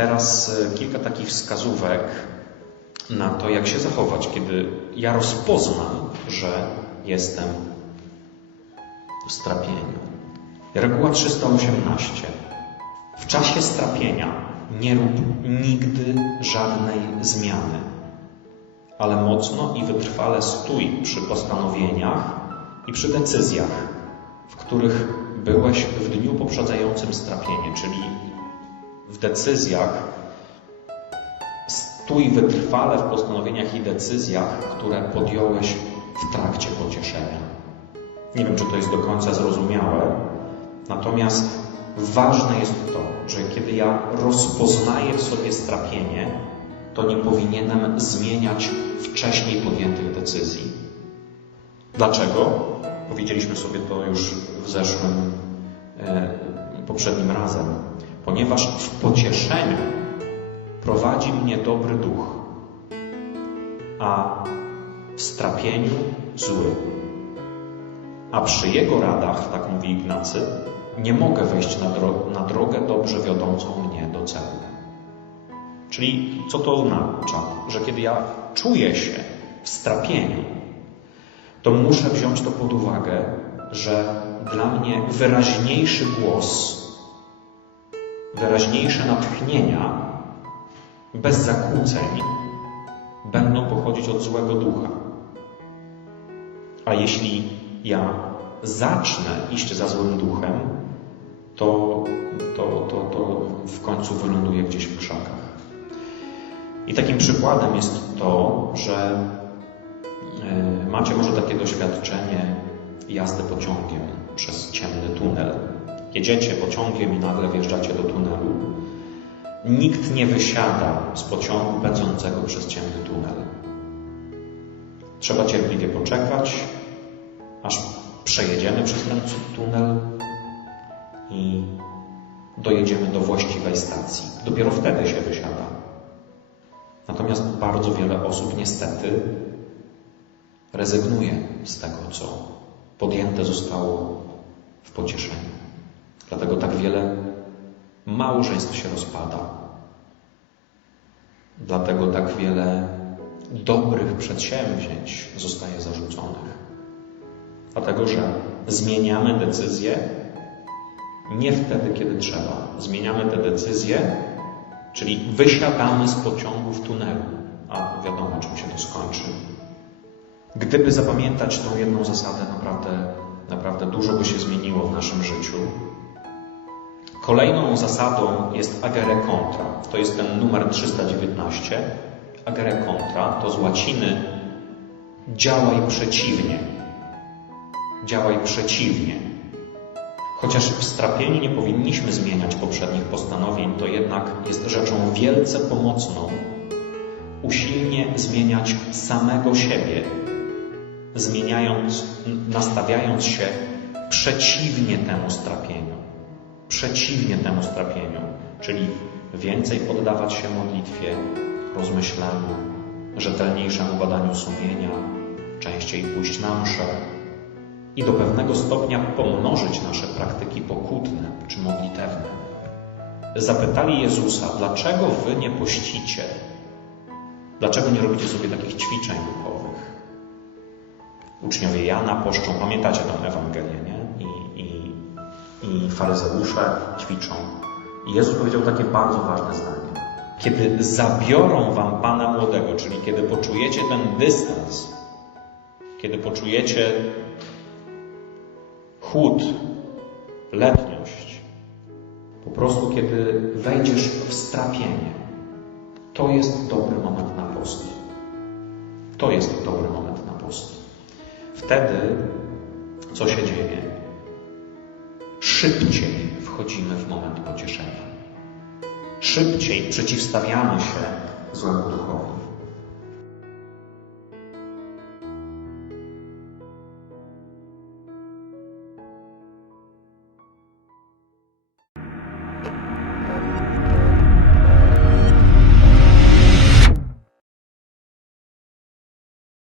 teraz e, kilka takich wskazówek na to, jak się zachować, kiedy ja rozpoznam, że jestem w strapieniu. Reguła 318. W czasie strapienia nie rób nigdy żadnej zmiany, ale mocno i wytrwale stój przy postanowieniach i przy decyzjach, w których byłeś w dniu poprzedzającym strapienie, czyli w decyzjach stój wytrwale w postanowieniach i decyzjach, które podjąłeś w trakcie pocieszenia. Nie wiem, czy to jest do końca zrozumiałe, natomiast ważne jest to, że kiedy ja rozpoznaję w sobie strapienie, to nie powinienem zmieniać wcześniej podjętych decyzji. Dlaczego? Powiedzieliśmy sobie to już w zeszłym, e, poprzednim razem. Ponieważ w pocieszeniu prowadzi mnie dobry duch, a w strapieniu zły. A przy jego radach, tak mówi Ignacy, nie mogę wejść na, dro- na drogę dobrze wiodącą mnie do celu. Czyli co to oznacza? Że kiedy ja czuję się w strapieniu, to muszę wziąć to pod uwagę, że dla mnie wyraźniejszy głos, wyraźniejsze natchnienia, bez zakłóceń, będą pochodzić od złego ducha. A jeśli ja zacznę iść za złym duchem, to, to, to, to w końcu wyląduję gdzieś w krzakach. I takim przykładem jest to, że e, macie może takie doświadczenie jazdy pociągiem przez ciemny tunel. Jedziecie pociągiem i nagle wjeżdżacie do tunelu. Nikt nie wysiada z pociągu pędzącego przez ciemny tunel. Trzeba cierpliwie poczekać, aż przejedziemy przez ten tunel i dojedziemy do właściwej stacji. Dopiero wtedy się wysiada. Natomiast bardzo wiele osób niestety rezygnuje z tego, co podjęte zostało w pocieszeniu. Dlatego tak wiele małżeństw się rozpada. Dlatego tak wiele dobrych przedsięwzięć zostaje zarzuconych. Dlatego, że zmieniamy decyzje nie wtedy, kiedy trzeba. Zmieniamy te decyzje, czyli wysiadamy z pociągu w tunelu, a wiadomo, czym się to skończy. Gdyby zapamiętać tą jedną zasadę, naprawdę, naprawdę dużo by się zmieniło w naszym życiu. Kolejną zasadą jest agere contra. To jest ten numer 319. Agere contra to z łaciny działaj przeciwnie. Działaj przeciwnie. Chociaż w strapieniu nie powinniśmy zmieniać poprzednich postanowień, to jednak jest rzeczą wielce pomocną usilnie zmieniać samego siebie, zmieniając, nastawiając się przeciwnie temu strapieniu. Przeciwnie temu strapieniu, czyli więcej poddawać się modlitwie, rozmyślaniu, rzetelniejszemu badaniu sumienia, częściej pójść na mszę i do pewnego stopnia pomnożyć nasze praktyki pokutne czy modlitewne. Zapytali Jezusa, dlaczego wy nie pościcie? Dlaczego nie robicie sobie takich ćwiczeń duchowych? Uczniowie Jana poszczą, pamiętacie tę Ewangelię, nie? Faryzeusze ćwiczą. I Jezus powiedział takie bardzo ważne zdanie. Kiedy zabiorą wam Pana Młodego, czyli kiedy poczujecie ten dystans, kiedy poczujecie chłód, letniość, po prostu kiedy wejdziesz w strapienie, to jest dobry moment na post. To jest dobry moment na post. Wtedy co się dzieje? Szybciej wchodzimy w moment pocieszenia. Szybciej przeciwstawiamy się złemu duchowi.